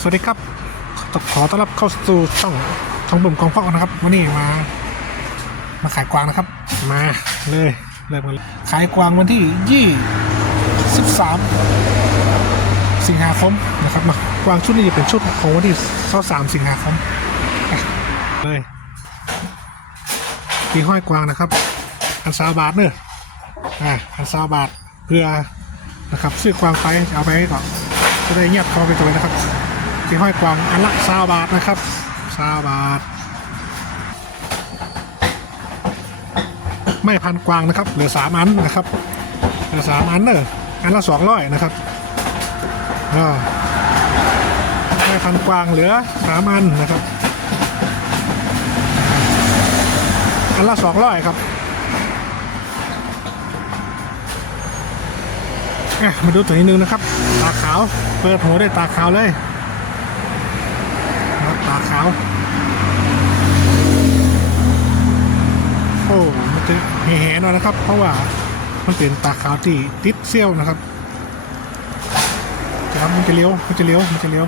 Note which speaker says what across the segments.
Speaker 1: สวัสดีครับขอต้อนรับเข้าสู่ช่องช่องบุ่มกองพ่อนะครับวันนี้มา มาขายกวางนะครับ มาเลยเริ่มกันเลยขายกวางวันที่ยี่สิบสามสิงหาคมนะครับมากวางชุดนี้จะเป็นชุดของวันที่สามสิงหาคมเลยที่ห้อยกวางนะครับอันซาบาทเนอะอ่าอันซาบาทเพื่อนะครับซื้อกวางไปเอาไปก่อนจะได้เงียบคอไปตัวนะครับ ที่ห้อยกวางอันละซาบาทนะครับซาบาท ไม่พันกวางนะครับ เหลือสามอันนะครับ เหลือสามอันเนอะอันละสองร้อยนะครับไม่พันกวางเหลือสามอันนะครับ อันละสองร้อยครับมาดูตัวนี้นึงนะครับ ตาขาว เปิดหัวด้วยตาขาวเลยาว โอ้ มันจะแห่ๆหน่อยนะครับ เพราะว่ามันเป็นตาขาวที่ติดเซี่ยวนะครับครับมันจะเลี้ยว มันจะเลี้ยว มันจะเลี้ยว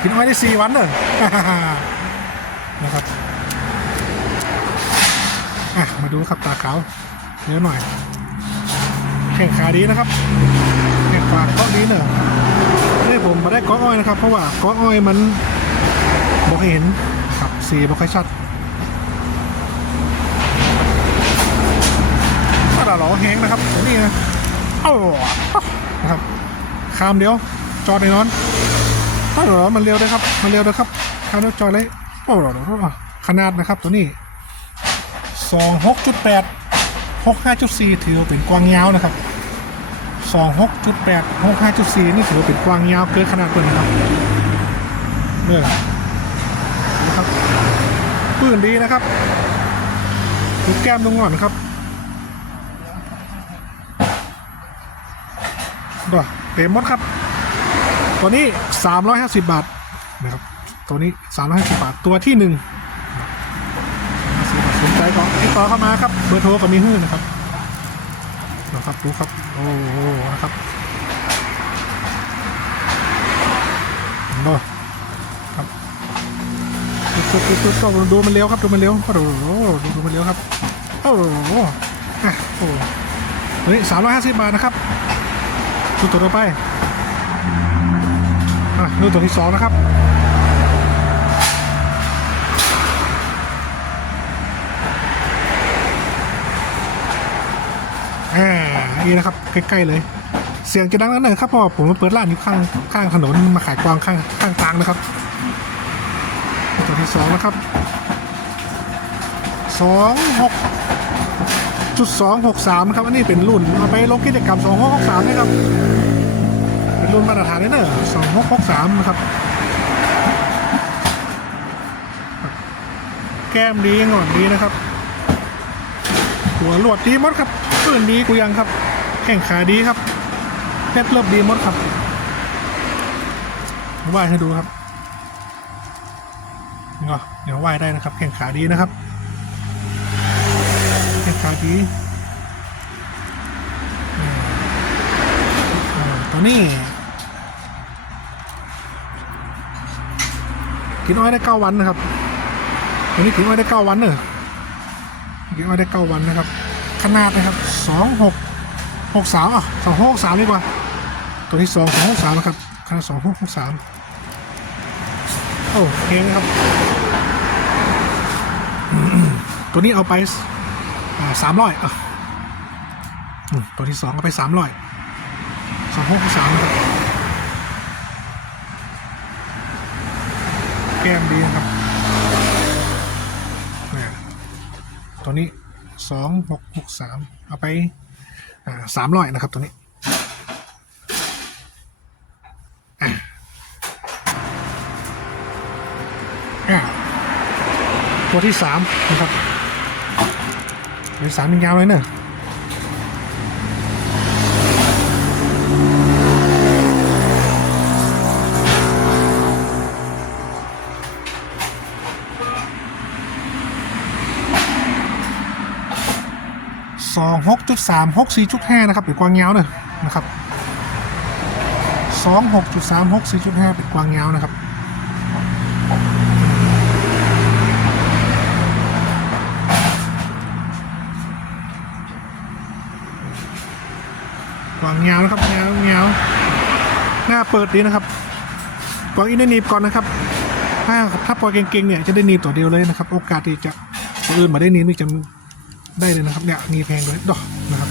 Speaker 1: กินอ้อยได้สี่วันเลยนะครับ อะ มาดูครับตาขาวเลี้ยวหน่อยแข่งขาดีนะครับแข่งขาเกาดีเนอะ ผมมาได้กาะอ้อยนะครับ เพราะว่ากาะอ้อยมันบอกเห็นครับสีบอกให้ชัดถ้าเราหล่อแห้งนะครับตัวนี้นะเอ้านะครับคามเดียว จอดในนอนถ้าเรามันเร็วเลยครับ มันเร็วเลยครับคามเดียวจอดเลยโอ้โหขนาดนะครับตัวนี้สองหกจุดแปดหกห้าจุดสี่ถือว่าเป็นกวางยาวนะครับ สองหกจุดแปดหกห้าจุดสี่นี่ถือว่าเป็นกว้างยาวเกินขนาดตัวนี้ครับเนี่ยนะครับปืนดีนะครับดูแก้มตรงก่อนครับตัวเต็มหมดครับ ตัวนี้ 350 บาทนะครับ ตัวนี้ 350 บาท ตัวที่หนึ่งสนใจก็ติดต่อเข้ามาครับ เบอร์โทรก็มีให้นะครับ นะครับดูครับ โอ้โหนะครับดูครับดูดูดูดูดูมันเร็วครับดูมันเร็วโอ้โหดูดูมันเร็วครับโอ้โหอะโอ้โหตัวนี้350บาทนะครับดูตัวต่อไปอะดูตัวที่สองนะครับ อ่านี่นะครับใกล้ๆเลย เสียงจะดังนั้นเลยครับเพราะว่าผมมาเปิดร้านอยู่ข้างข้างถนนมาขายกวางข้างข้างทางนะครับตัวที่สองนะครับสองหกจุดสองหกสามครับอันนี้เป็นรุ่นเอาไปลงกิจกรรมสองหกหกสามนะครับเป็นรุ่นมาตรฐานเลยเนอะสองหกหกสามนะครับ แก้มดีงอนดีนะครับ หัวหลวดดีหมดครับ ปืนดีกูยังครับ แข่งขาดีครับเพชรเริ่มดีหมดครับว่ายให้ดูครับเนี่ก็เดี๋ยวว่ายได้นะครับ แข่งขาดีนะครับ แข่งขาดีอืมอ่าตัวนี้กินอ้อยได้เก้าวันนะครับวันนี้กินอ้อยได้เก้าวันเนอะกินอ้อยได้เก้าวันนะครับ ขนาดนะครับ สองหกหกสามอะสองหกสามดีกว่า ตัวที่สองสองหกสามนะครับขนาดสองหกหกสามโอ้เฮงนะครับ ตัวนี้เอาไปสามร้อยอะตัวที่สองเอาไปสามร้อยสองหกสามครับแก้มดีนะครับเนี่ยตัวนี้สองหกหกสาม เอาไปสามร้อยนะครับตัวนี้ตัวที่สามนะครับเป็นสามยาวเลยเนอะ สองหกจุดสามหกสี่จุดห้านะครับเป็นกวางยาวเนอะนะครับสองหกจุดสามหกสี่จุดห้าเป็นกวางยาวนะครับกวางยาวนะครับยาวยาวหน้าเปิดดีนะครับกวางอินได้หนีบก่อนนะครับ ถ้าถ้าปล่อยเก่งๆเนี่ยจะได้หนีบตัวเดียวเลยนะครับ โอกาสที่จะตัวอื่นมาได้หนีบนี่จะ ได้เลยนะครับเนี่ยหนีแพงเลยดอกนะครับ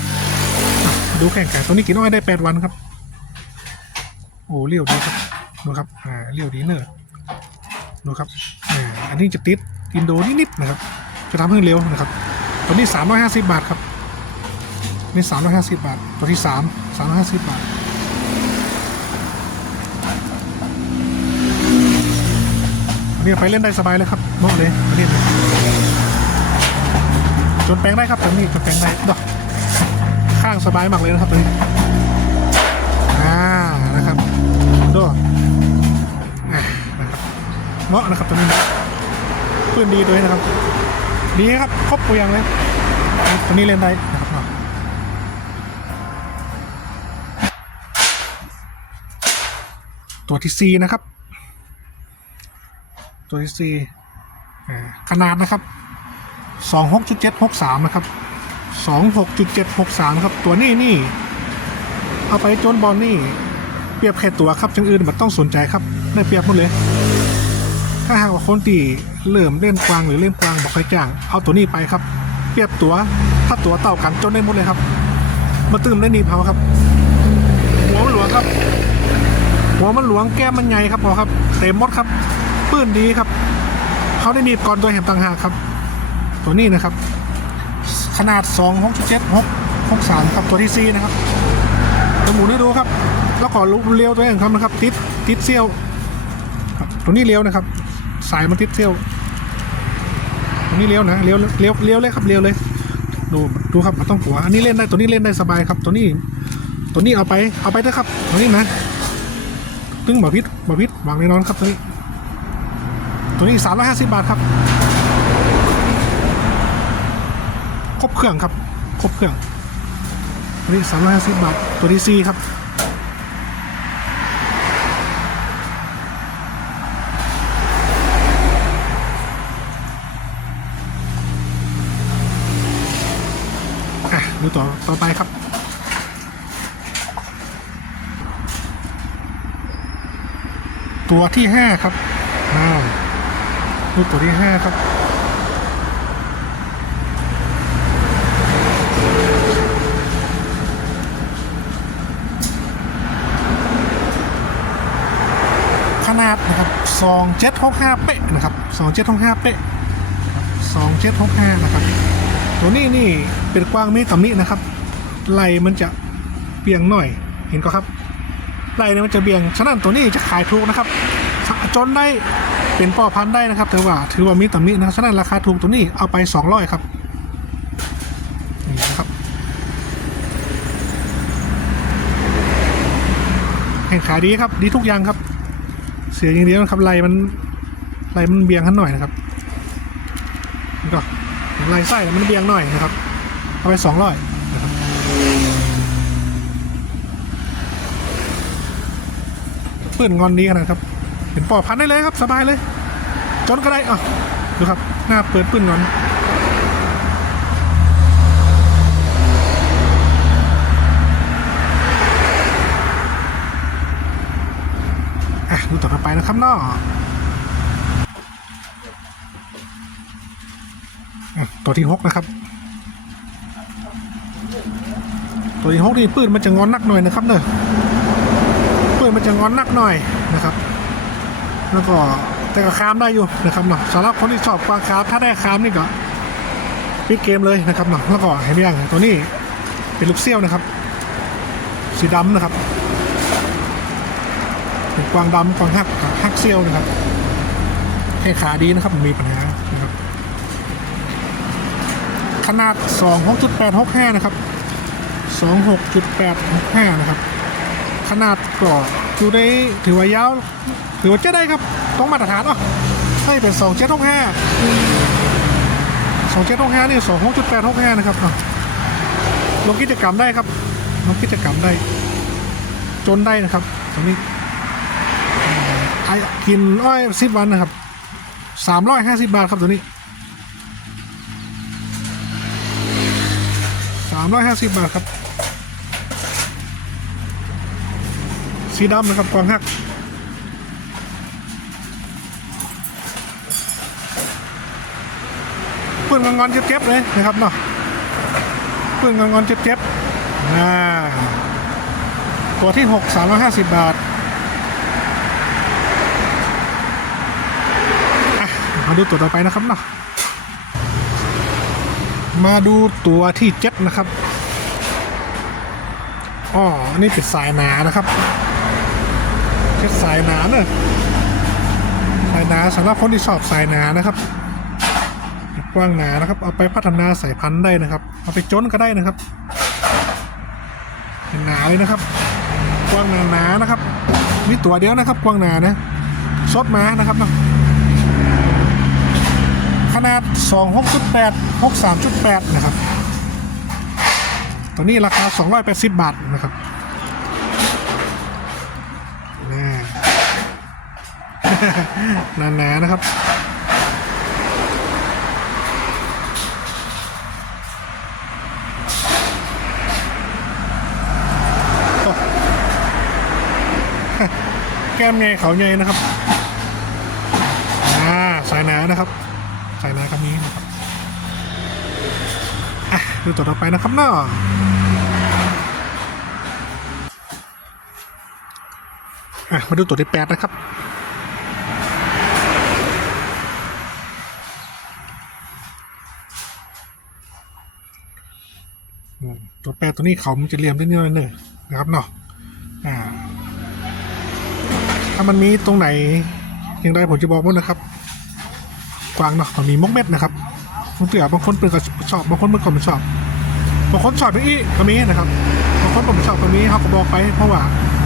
Speaker 1: ดูแข่งกันตัวนี้กินอ้อยได้แปดวันครับ โอ้เลี้ยวดีครับดูครับอ่าเลี้ยวดีเนอะดูครับอ่าอันนี้จะติดอินโดนิดๆนะครับ จะทำให้เร็วนะครับ ตัวนี้สามร้อยห้าสิบบาทครับนี่สามร้อยห้าสิบบาท ตัวที่สามสามร้อยห้าสิบบาทอันนี้เอาไปเล่นได้สบายเลยครับเหมาะเลยเล่นเลย จนแปลงได้ครับตัวนี้จนแปลงได้ดอกข้างสบายมากเลยนะครับตัวนี้อ่านะครับดูอ่านะครับเหมาะนะครับตัวนี้นะปืนดีตัวนี้นะครับ ดีครับครบตัวอย่างเลยตัวนี้เล่นได้นะครับเตัวที่สี่นะครับ ตัวที่สี่ขนาดนะครับ สองหกจุดเจ็ดหกสามนะครับสองหกจุดเจ็ดหกสามครับ ตัวนี้นี่ เอาไปโจนบอลนี่ เปรียบแค่ตัวครับจังอื่นมันต้องสนใจครับได้เปรียบหมดเลย ถ้าหากว่าคนตีเริ่มเล่นกวางหรือเล่นกวางบอกใครจ้าง เอาตัวนี้ไปครับ เปรียบตัวถ้าตัวเต่ากันจนได้หมดเลยครับ มาตื่มได้หนีเขาครับ หัวมันหลวงครับ หัวมันหลวงแก้มมันใหญ่ครับพอครับ เต็มมดครับ ปื้นดีครับ เขาได้หนีบก่อนตัวแหมต่างหากครับ ตัวนี้นะครับ ขนาด 2 6 7 6 6 3ครับตัวที่4นะครับตัวหมุนให้ดูครับ แล้วขอลุเลี้ยวตัวเองครับนะครับ ติดติดเซี่ยวตัวนี้เลี้ยวนะครับ สายมันติดเซี่ยวตัวนี้เลี้ยวนะเลี้ยวเลี้ยวเลี้ยวเลยครับเลี้ยวเลย ดูดูครับมันต้องหัวอันนี้เล่นได้ตัวนี้เล่นได้สบายครับ ตัวนี้ตัวนี้เอาไปเอาไปเถอะครับ ตัวนี้นะตึ้งบ่อพิษบ่อพิษวางแน่นอนครับตัวนี้ตัวนี้สามร้อยห้าสิบบาทครับ ค รบเครื่องครับ ครบเครื่องตัวนี้สามร้อยห้าสิบบาท ตัวที่สี่ครับอะดูต่อต่อไปครับ ตัวที่ห้าครับอ้าวดูตัวที่ห้าครับ ขนา ดนะครับสองเจ็ดหกห้าเป๊ะนะครับสองเจ็ดหกห้าเป๊ะสองเจ็ดหกห้านะครับ ตัวนี้นี่เป็นกว้างเมตรมินะครับไหลมันจะเบี่ยงหน่อยเห็นก็ครับไหลเนี่ยมันจะเบี่ยงฉะนั้นตัวนี้จะขายถูกนะครับจนได้เป็นป่อพันได้นะครับถือว่าถือว่ามีตำหนินะครับฉะนั้นราคาถูกตัวนี้เอาไปสองร้อยครับนี่นะครับแข่งขายดีครับดีทุกอย่างครับ เสียอย่างเดียวนะครับไหลมันไหลมันเบี่ยงขันหน่อยนะครับก็ไหลไส้มันเบี่ยงหน่อยนะครับ เอาไปสองร้อยนะครับปืนงอนนี้ขนาดครับเป็นปอพันได้เลยครับ สบายเลย จนก็ได้อะดูครับ หน้าเปิดปืนงอน ดูต่อไปนะครับเนาะอะตัวที่หกนะครับ ตัวที่หกนี่ปืนมันจะงอนนักหน่อยนะครับเนอะปืนมันจะงอนนักหน่อยนะครับ แล้วก็แต่ก็คามได้อยู่นะครับเนาะสำหรับคนที่ชอบกวางคามถ้าได้คามนี่ก็ปิดเกมเลยนะครับเนาะแล้วก็เห็นไหมยังตัวนี้เป็นลูกเซี่ยวนะครับ สีดำนะครับ เป็นกวางดำกวางฮักกักเซียวนะครับแค่ขาดีนะครับมันมีปัญหานะครับ ขนาด 26.865 นะครับ 26.865 นะครับ ขนาดก็อบอยู่ในถือว่ายาว ถือว่าจ๊ได้ครับ ต้องมาตรฐานอะให้เป็น 2765 2765 นี่ 26.865 นะครับอะลงกิจกรรมได้ครับลงกิจกรรมได้ จนได้นะครับตัวนี้ ไอกินอ้อยสิบวันนะครับสามร้อยห้าสิบบาทครับตัวนี้สามร้อยห้าสิบบาทครับ สีดำนะครับกวางหักปืนงอนๆเจ็บๆเลยนะครับเนาะปืนงอนๆเจ็บๆอ่าตัวที่หกสามร้อยห้าสิบบาทอะ มาดูตัวต่อไปนะครับเนาะมาดูตัวที่เจ็ดนะครับอ๋อนนี้เป็นสายหนานะครับเป็นสายหนาเนอะสายหนาสำหรับคนที่ชอบสายหนานะครับกว้างหนานะครับ เอาไปพัฒนาสายพันธุ์ได้นะครับ เอาไปจนก็ได้นะครับเป็นหนาเลยนะครับ กว้างหนาหนานะครับมีตัวเดียวนะครับ กว้างหนานะสดมานะครับเนาะ นาด 26.8 63.8 นะครับ ตัวนี้ราคา 280 บาทนะครับน่หนาๆนะครับ แก้มใหญ่เขาใหญ่นะครับ อ่า สายหนานะครับ นี้นะครับอะดูตัวต่อไปนะครับเนาะอะมาดูตัวที่แปดนะครับตัวแปดตัวนี้เขามันจะเหลี่ยมได้นิดหน่อยหนึ่งนะครับเนาะอ่าถ้ามันมีตรงไหนย่างไรผมจะบอกหมดนะครับ กวางเนาะมันมีมกเม็ดนะครับบางเตือบางคนเปิดก็ชอบบางคนมันก็ไม่ชอบบางคนชอบอย่างนี้ก็มีนะครับบางคนผมไม่ชอบตัวนี้เขาก็บอกไปเพราะว่า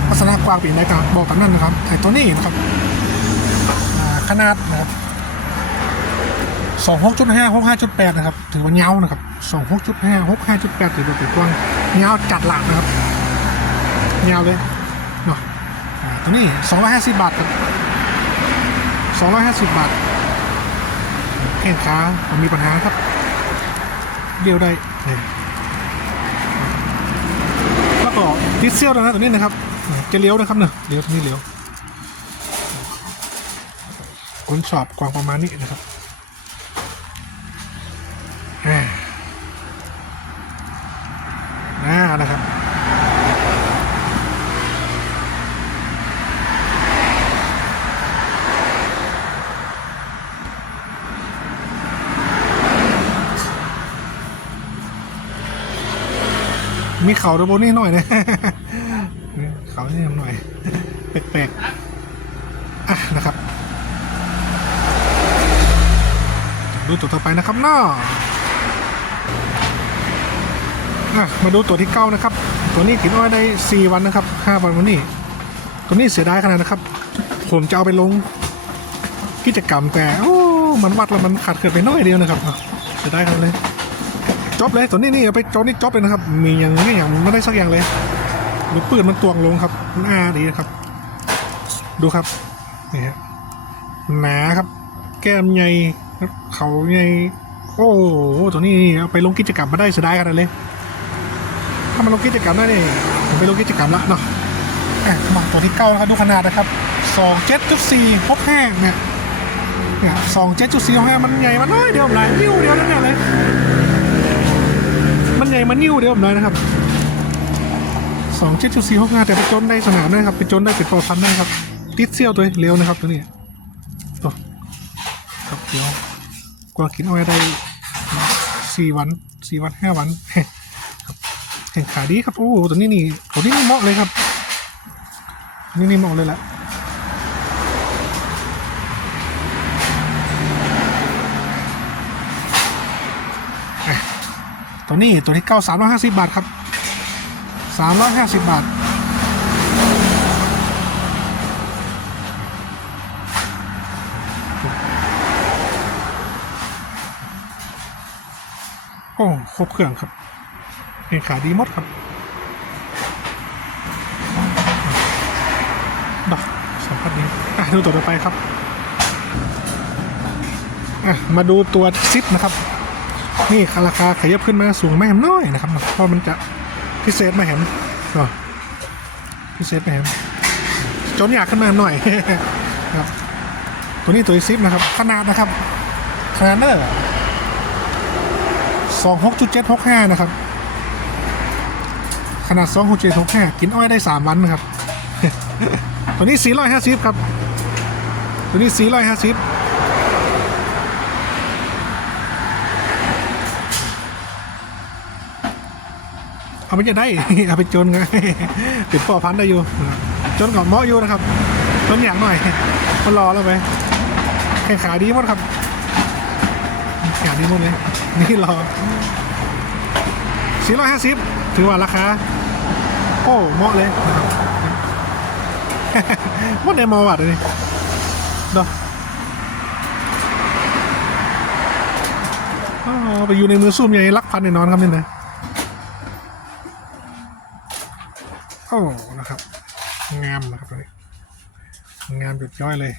Speaker 1: ลักษณะกวางปีนได้ก็บอกกันนั่นนะครับไอ้ตัวนี้นะครับขนาดนะครับสองหกจุดห้าหกห้าจุดแปดนะครับ ถือว่าเงานะครับสองหกจุดห้าหกห้าจุดแปดถือว่าเป็นกว้างเงาจัดหลักนะครับเงาเลยเนาะตัวนี้250บบาทครับ250บาท แข้งขามันมีปัญหาครับเดียวได้นี่แล้วก็ดิสเซลนะตัวนี้นะครับ จะเลี้ยวนะครับเนอะเลี้ยวตรงนี้เลี้ยวคนสอบกวางประมาณนี้นะครับอ่าน่านะครับ มีเขาโดโบนนี่หน่อยนะเขาเนี่ยหน่อยแปลกๆอะนะครับ ดูตัวต่อไปนะครับเนาะอะมาดูตัวที่เก้านะครับ ตัวนี้กินอ้อยได้สี่วันนะครับห้าวันวันนี้ ตัวนี้เสียดายขนาดนะครับ ผมจะเอาไปลงกิจกรรมแต่โอ้มันวัดแล้วมันขาดเกินไปน้อยเดียวนะครับเสียดายขนาดเลย จบเลยตัวนี้นี่เอาไปจบนี่จบเลยนะครับ มีอย่างไม่อย่างไม่ได้สักอย่างเลยลูกปืนมันตวงลงครับมันอาดีนะครับ ดูครับนี่ฮะหนาครับ แก้มใหญ่เขาใหญ่โอ้โหตัวนี้เอาไปลงกิจกรรมมาได้เสียดายขนาดเลย ถ้ามันลงกิจกรรมได้นี่ผมไปลงกิจกรรมละเนาะมาตัวที่เก้านะครับดูขนาดนะครับสองเจ็ดจุดสี่พบห้าเนี่ยเนี่ยสองเจ็ดจุดสี่ห้ามันใหญ่มาน้อยเดียวหลายนิ้วเดียวนั่นเนี่ยเลย ใหญ่มันนิ้วเดียวผมเลยนะครับสองเจ็ดจุดสี่หกห้าแต่ไปจนได้สนามได้ครับไปจนได้เป็นปอพันได้ครับ ติดเซี่ยวตัวเร็วนะครับตัวนี้ตัวครับเดี๋ยวกว่ากินเอาไว้ได้สี่วันสี่วันห้าวันแข่งขาดีครับโอ้ตัวนี้นี่ตัวนี้นี่เหมาะเลยครับนี่นี่เหมาะเลยแหละ ตัวนี้ตัวที่เก้าสามร้อยห้าสิบบาทครับสามร้อยห้าสิบบาท โอ้ครบเครื่องครับเพลงขาดีมดครับดอกสัมผัสดีอะดูตัวต่อไปครับอะมาดูตัวซิปนะครับ นี่ราคาขยับขึ้นมาสูงไม่แหมน้อยนะครับเพราะมันจะพิเศษไม่แหมเนาะพิเศษไม่แหมจนอยากขึ้นมาหน่อยครับตัวนี้ตัวซิปนะครับขนาดนะครับขนาดเนอร์สองหกจุดเจ็ดหกห้านะครับ ขนาดสองหกเจ็ดหกห้ากินอ้อยได้สามวันนะครับ ตัวนี้สี่ร้อยห้าสิบครับ ตัวนี้สี่ร้อยห้าสิบ เอาไปจะได้ เอาไปจนไงติดพ่อพันได้อยู่ จนกับเหมาะอยู่นะครับจนอย่างหน่อยมันรอแล้วไปแข่งขาดีหมดครับแข่งดีหมดเลยนี่รอสี่ร้อยห้าสิบถือว่าราคา โอ้เหมาะเลยนะครับหมดในมอวัดเลยเนาะอ๋อไปอยู่ในมือซุ่มใหญ่ลักพันแน่นอนครับนี่นะ นะครับ งามนะครับตัวนี้งามหยุดย่อยเลย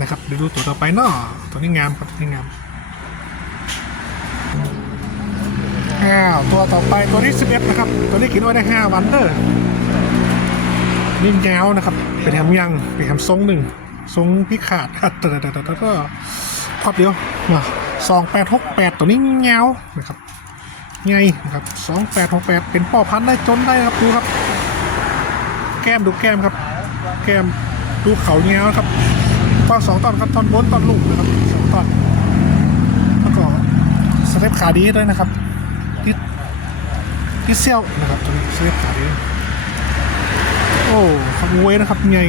Speaker 1: นะครับเดี๋ยวดูตัวต่อไปเนาะตัวนี้งามครับตัวนี้งามอ้าวตัวต่อไปตัวที่11นะครับ ตัวนี้กินไว้ได้5วันเด้อนิ่มแก้วนะครับ เป็นแถมยังเป็นแถมทรงหนึ่งทรงพิขาดแต่แต่แต่ก็พอดเดียวมาสองแปดหกแปดตัวนี้แงวนะครับ ไงครับสองแปดหกแปดเป็นพ่อพันธุ์ได้จนได้ครับดูครับ แก้มดูแก้มครับ แก้มดูเขาเงี้ยครับก็สองตอนครับตอนบนตอนลูกนะครับสองตอนแล้วก็สเต็ปขาดีด้วยนะครับทิศทิศเซี่ยวนะครับตัวนี้สเต็ปขาดีโอ้ขับเว้ยนะครับไง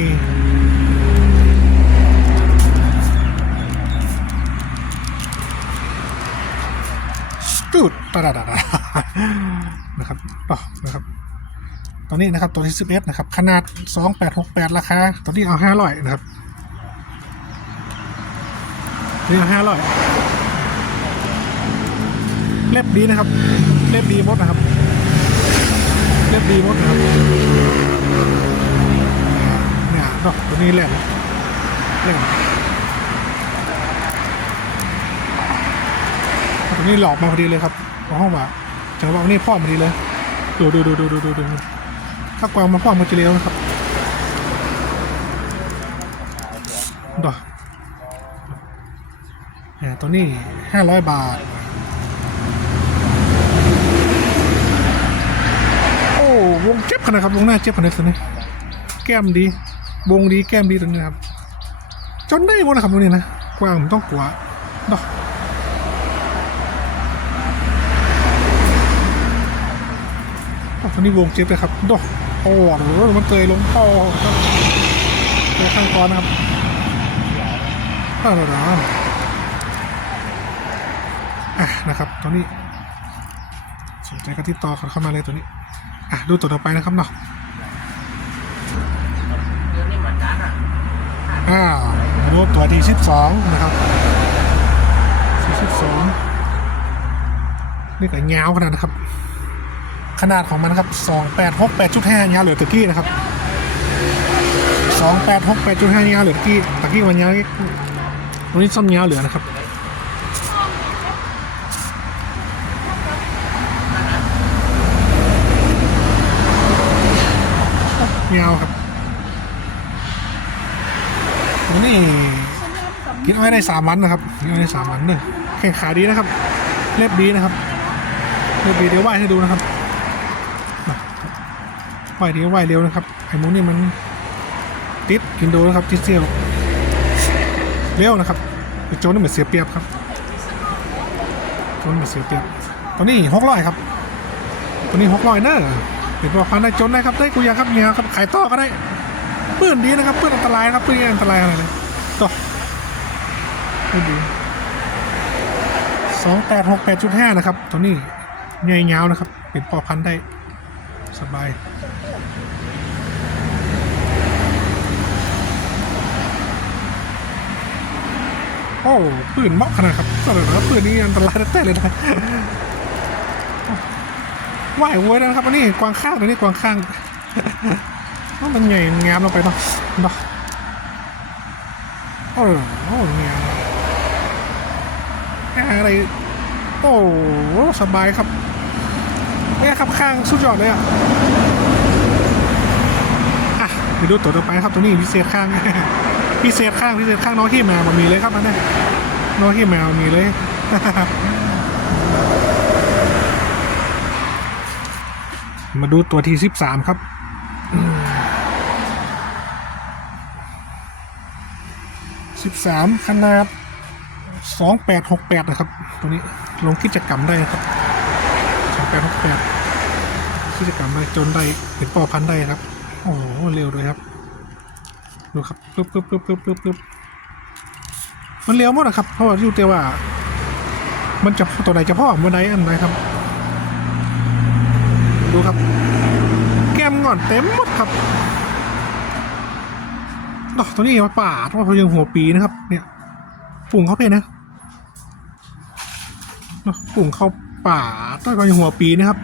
Speaker 1: จุดตาดาดาดานะครับต่อนะครับตัวนี้นะครับตัวที่11นะครับ ขนาด2868ราคาตัวนี้เอา500นะครับนี่เอา500เล็บดีนะครับ เล็บดีหมดนะครับ เล็บดีหมดนะครับเนี่ยดอกตัวนี้แหลมแหลม ตัวนี้หลอกมาพอดีเลยครับของห้องว่าจังหวะนี้พ่อมพอดีเลยดูดูดูดูดูดูดูถ้ากวางมาพ่อมันจะเร็วนะครับดอกเนี่ยตัวนี้ห้าร้อยบาท โอ้วงเจ็บขนาดครับวงหน้าเจ็บขนาดนี้แก้มดี วงดีแก้มดีตัวนี้ครับ จนได้หมดนะครับตัวนี้นะ กวางผมต้องกลัวดอก อ๋อ ตอนนี้วงเจ็บเลยครับดอกโอ้โหมันเตยลงโอ้ครับตัวข้างก้อนนะครับอ้าวดาอะนะครับตอนนี้สนใจก็ติดต่อเข้ามาเลยตัวนี้อะดูตัวต่อไปนะครับเนาะอ้าวดูตัวที่สิบสองนะครับสิบสองนี่ก็ยาขนาดนะครับ ขนาดของมันครับ 2868.5ยาวเหลือตะกี้นะครับ 2868.5ยาวเหลือตะกี้ตะกี้มันยาวนี่ตรงนี้ซ่อมยาวเหลือนะครับยาวครับตัวนี้กินไว้ได้สามวันนะครับกินไว้ได้สามวันเลยแข่งขาดีนะครับ เล็บดีนะครับเล็บดีเดี๋ยวไหวให้ดูนะครับ ไหวเร็วไหวเร็วนะครับไอ้หมูนี่มันติดกินโดนะครับติดเซียวเร็วนะครับโจนนี่เหมือนเสียเปรียบครับโจนเหมือนเสียเปรียบตอนนี้หกร้อยครับตัวนี้หกร้อยเนอะเป็นพอพันได้โจนได้ครับได้กูยาครับเนี่ยครับขายต่อก็ได้ปืนดีนะครับปืนอันตรายครับปืนอันตรายอะไรเลยต่อปืนดีสองแปดหกแปดจุดห้านะครับตัวนี้ใหญ่ยาวนะครับเป็นพอพันได้สบาย โอ้ปืนเหมาะขนาดครับสำหรับปืนนี้อันตรายแต่เลยนะว่ายวัวนะครับอันนี้กวางข้างตัวนี้กวางข้างว่ามันใหญ่งามลงไปเนาะเนาะเออโอ้งามอะไรโอ้สบายครับเนี่ยครับข้างสุดยอดเลยอะอะไปดูตัวต่อไปครับตัวนี้พิเศษข้าง พิเศษข้างพิเศษข้างน้องที่แมวมันมีเลยครับอันนี้น้องที่แมวมีเลยมาดูตัวที่สิบสามครับ สิบสามขนาดสองแปดหกแปดนะครับ ตัวนี้ลงกิจกรรมได้ครับสองแปดหกแปดกิจกรรมได้จนได้เป็นปอพันได้ครับ โอ้โห เร็วด้วยครับ ดูครับปึ๊บปึ๊บปึ๊บปึ๊บปึ๊บปึ๊บมันเร็วหมดนะครับ เพราะว่าอยู่แต่ว่า มันจะตัวไหนจะพ่อเมื่อใดอันไหนครับ ดูครับ แก้มงอนเต็มหมดครับดอกตัวนี้มาป่าดว่าเขายังหัวปีนะครับ เนี่ยปุ่งเขาเพนะเนาะปุ่งเข้าป่าต้อยก็ยังหัวปีนะครับ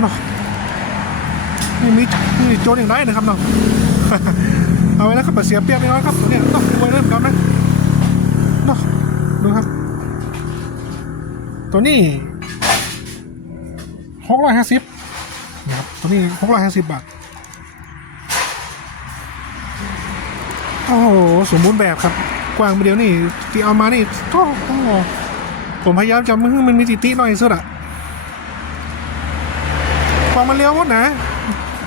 Speaker 1: เนาะนี่มีนี่โจนอย่างไรนะครับเนาะ เอาไว้แล้วครับเสียเปรียบไม่น้อยครับตัวเนี่ยต้องไว้เริ่มกันนะเนาะดูครับ ตัวนี้หกร้อยห้าสิบนะครับตัวนี้หกร้อยห้าสิบบาทโอ้โหสมบูรณ์แบบครับ กว้างไปเดียวนี่ที่เอามานี่ก็โอ้ผมพยายามจะมึงมันมีติติหน่อยสุดอะกวางมันเลี้ยวหมดนะ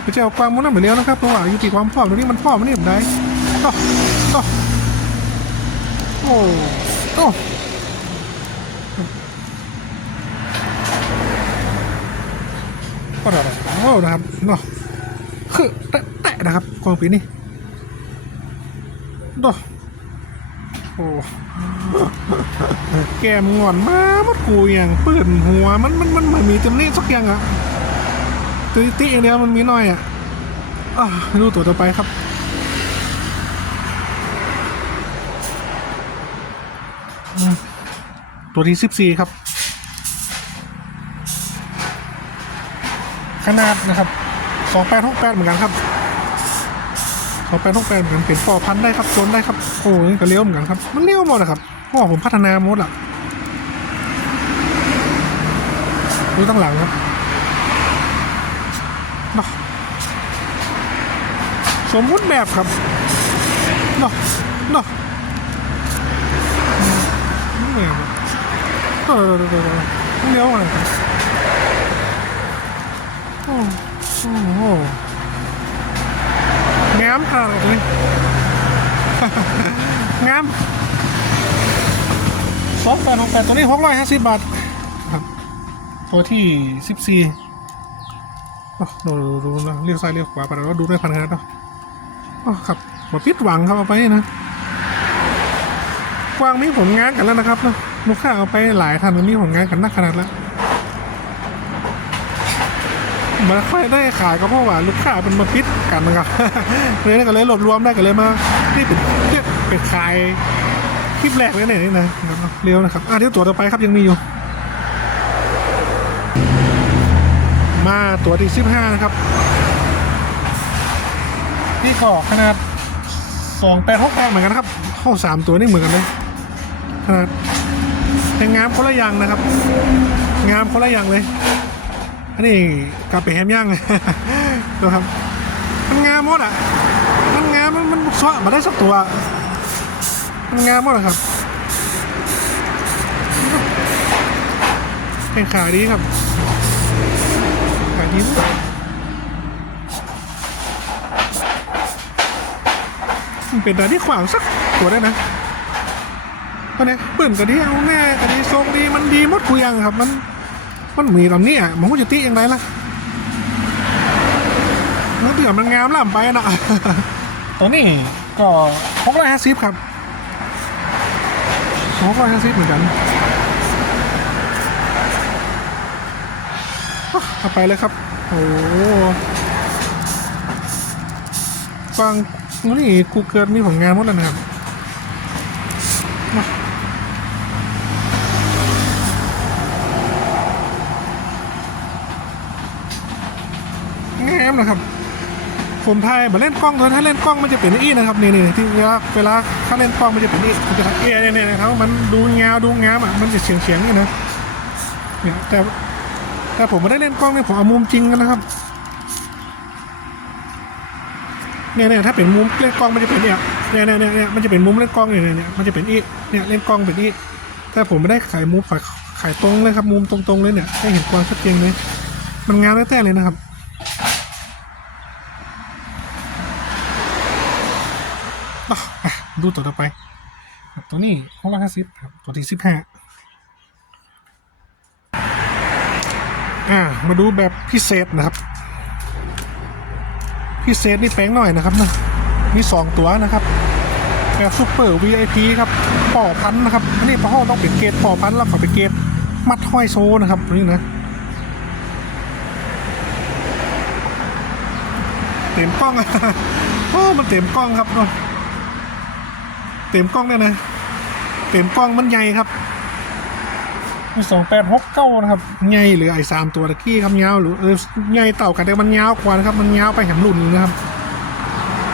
Speaker 1: ไม่ใช่เอากวางมันนั่นเหมือนเลี้ยวนะครับราะว่าอยู่ที่ความพร้อมตรงนี้มันพร้อมมันนี่ผมได้ก็ก็โอ้โอ้ก็ได้โอ้นะครับเนาะคือแตะนะครับกองปีนี้ดอโอ้แกมงอนมามัดกูอย่างปืนหัวมันมันมันเหมือนมีจำนี้สักอย่างอะ ตีตีอย่างเดียวมันมีน้อยอะอะดูตัวต่อไปครับตัวที่สิบสี่ครับ ขนาดนะครับสองแปดหกแปดเหมือนกันครับสองแปดหกแปดเหมือนกันเป็นปอพันได้ครับโซนได้ครับโอ้ยก็เลี้ยวเหมือนกันครับ มันเลี้ยวหมดนะครับเพราะว่าผมพัฒนาหมดอะดูตั้งหลังครับเนาะ สมมุติแบบครับเนาะเนาะนี่แบบเออเออเออเออเลี้ยวอะไรโอ้โหงามค่ะเลยงามสองแปดหกแปดตัวนี้หกร้อยห้าสิบบาทครับตัวที่สิบสี่ดูดูดูนะเลี้ยวซ้ายเลี้ยวขวาไปแล้วดูด้วยพันคะแนนเนาะ ครับมาพิดหวังครับเอาไปนะกวางมีผลงานกันแล้วนะครับนะลูกค้าเอาไปหลายท่านมีผลงานกันนักขนาดแล้วมันค่อยได้ขายก็เพราะว่าลูกค้าเป็นมาพิษกันนะครับเลยก็เลยรวบรวมได้ก็เลยมาที่เป็นเนี่ยเป็นขายคลิปแรกเลยเนี่ยนี่นะครับเร็วนะครับอะเดี๋ยวตัวต่อไปครับยังมีอยู่ มาตัวที่สิบห้านะครับ นี่ก็ขนาดสองแปดหกแปดเหมือนกันครับเข้าสามตัวนี่เหมือนกันเลยขนาดแต่งามคนละอย่างนะครับ งามคนละอย่างเลยอันนี้กลับไปแฮมย่างนะครับมันงามหมดอะมันงามมันมันสวะมาได้สักตัวมันงามหมดอะครับแข่งขาดีครับขาดีมากมัน เป็นอะไรที่ขวางสักตัวได้นะตอนนี้ปืนก็ดีเอาแน่ก็ดีทรงดีมันดีมดคุยังครับ มันมันมีตำนี้อะมันก็จะตีอย่างไรล่ะมันเดือดมันงามล่ำไปนะตัวนี้ก็หกร้อยห้าสิบครับหกร้อยห้าสิบเหมือนกันเอาไปเลยครับ โอ้โหฟัง นี่กูเกิดมีผลงานหมดแล้วนะครับงามนะครับผมไทยมาเล่นกล้องเลยถ้าเล่นกล้องมันจะเป็นอีนะครับนี่นี่ที่เวลาเวลาถ้าเล่นกล้องมันจะเป็นอีมันจะเอเนี่ยเนี่ยนะครับมันดูเงาดูงามอะมันจะเฉียงเฉียงนี่นะเนี่ยแต่แต่ผมไม่ได้เล่นกล้องเนี่ยผมเอามุมจริงกันนะครับ เนี่ยเนี่ยถ้าเป็นมุมเล่นกล้องมันจะเป็นเนี่ยเนี่ยเนี่ยเนี่ยมันจะเป็นมุมเล่นกล้องเนี่ยเนี่ยเนี่ยมันจะเป็นอีเนี่ยเล่นกล้องเป็นอีแต่ผมไม่ได้ขายมุมขายขายตรงเลยครับ มุมตรงๆเลยเนี่ยให้เห็นความชัดเจนเลยมันงามแท้ๆเลยนะครับอ่อะดูตัวต่อไป ตัวนี้หกร้อยห้าสิบครับตัวที่สิบห้าอ่ามาดูแบบพิเศษนะครับ พิเศษนี่แปลงหน่อยนะครับนะมีสองตัวนะครับแบบซูเปอร์ VIP ครับป่อพันนะครับอันนี้พอห้องต้องเป็นเกรดป่อพันแล้วก็เป็นเกรดมัดห้อยโซนะครับนี้นะเต็มกล้องอะโอ้มันเต็มกล้องครับเนาะเต็มกล้องเนี่ยนะเต็มกล้องมันใหญ่ครับ มีสองแปดหกเก้านะครับใหญ่หรือไอ้สามตัวตะกี้ครับยาวหรือเออใหญ่เต่ากันแต่มันยาวกว่านะครับ มันยาวไปแหมหลุนนะครับ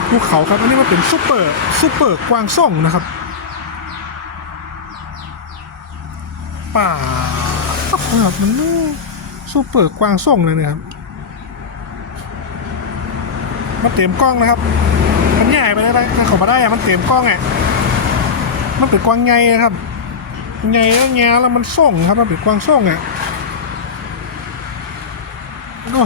Speaker 1: ภูเขาครับ อันนี้มันเป็นซุปเปอร์ซุปเปอร์กวางส่งนะครับ ป่าครับมันซุปเปอร์กวางส่งเลยนะครับมันเต็มกล้องนะครับ มันใหญ่ไปได้ถ้าเขามาได้อะมันเต็มกล้องอะมันเป็นกวางใหญ่นะครับ ใหญ่แล้วแงาแล้วมันส่งครับมันเป็นกวางส่งอะโอ้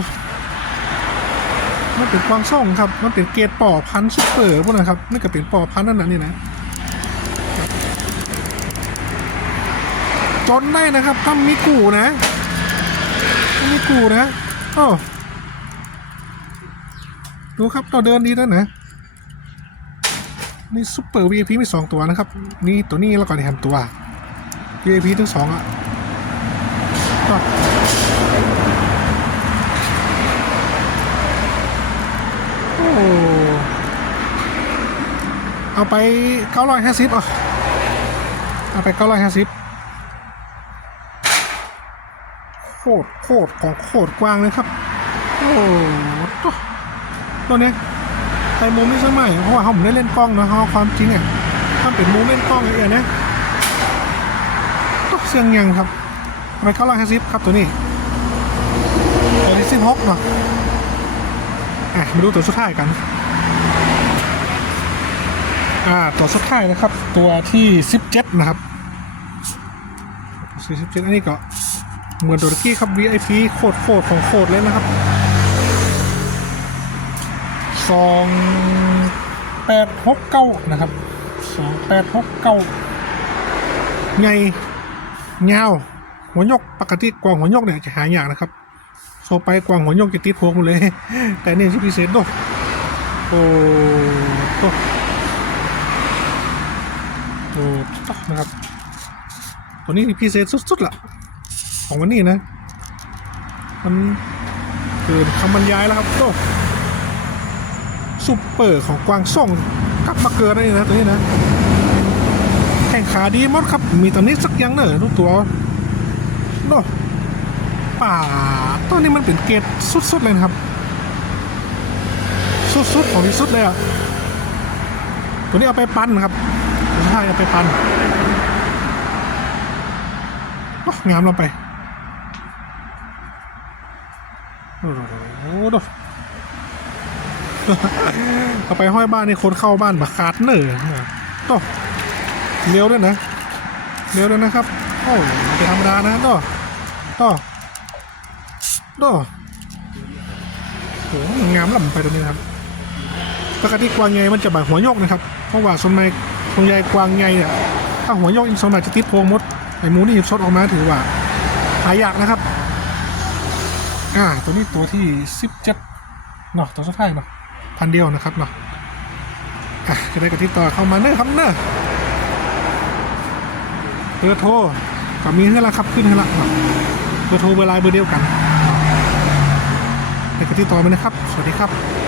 Speaker 1: มันเป็นกวางส่งครับ มันเป็นเกรดป่อพันซุปเปอร์พวกนั้นครับนี่ก็เป็นป่อพันนั่นน่ะนี่นะจนได้นะครับถ้ามีกูนะถ้ามีกูนะโอ้ดูครับต่อเดินดีแล้วนะนี่ซูเปอร์ VIP มีสองตัวนะครับ นี่ตัวนี้แล้วก็แถมตัว VIP ทั้งสองอะก็โอ้เอาไป 950อะเอาไป 950โคตรโคตรของโคตรกว้างเลยครับ โอ้ตัวตัวเนี้ยแต่มุมไม่ใช่ไหมเพราะว่าเขาไม่ได้เล่นกล้องนะเขาความจริงอะถ้าเป็นมุมเล่นกล้องอย่างเงี้ยนะ เสียงยังครับไปเก้าร้อยห้าสิบครับตัวนี้ตัวที่สิบหกเนาะอะมาดูตัวสุดท้ายกัน อ่าตัวสุดท้ายนะครับ ตัวที่สิบเจ็ดนะครับสี่สิบเจ็ดอันนี้ก็เหมือนตัวตะกี้ครับ VIP โคตรโคตรของโคตรเลยนะครับสองแปดหกเก้านะครับสองแปดหกเก้าไง เงาหัวยกปกติกวางหัวยกเนี่ยจะหายากนะครับโซไปกวางหัวยกจะติดพวงหมดเลย แต่นี่ที่พิเศษด้วยโอ้โอ้โอ้ต๊กนะครับ ตัวนี้พิเศษสุดๆล่ะ ของวันนี้นะ มันเกินคำบรรยายแล้วครับโตซุปเปอร์ของกวางส่งกลับมาเกิดได้นะตัวนี้นะ งขาดีมดครับ มีตัวนี้สักอยังเนอะทุกตัวโนป่าตัวนี้มันเป็นเกรดสุดๆเลยครับ สุดๆของที่สุดเลยอะตัวนี้เอาไปปั้นครับใช่เอาไปปั้นโอ้งามลงไปโอ้โหเอาไปห้อยบ้านนี่คนเข้าบ้านบักขาดเนอโต เลี้ยวด้วยนะเลี้ยวด้วยนะครับโอ้ไม่ธรรมดานะโตโตโตโหงามล่ำไปตรงนี้ครับปกติกวางไงมันจะแบบหัวยกนะครับเพราะว่าส่วนใหญ่ตรงใหญ่กวางไงเนี่ยถ้าหัวยกอีกสมบัติจะติดโพงมดไอ้หมูนี่ชดออกมาถือว่าหายากนะครับอ่าตัวนี้ตัวที่สิบเจ็ดเนาะตัวสุดท้ายเนาะพันเดียวนะครับเนาะอะจะได้กระติดต่อเข้ามาเนอะครับเนอะ เบอร์โทรก็มีให้แล้วครับขึ้นให้และเนาะเบอร์โทรเบอร์ไลน์เบอร์เดียวกันได้กติดต่อมานะครับ สวัสดีครับ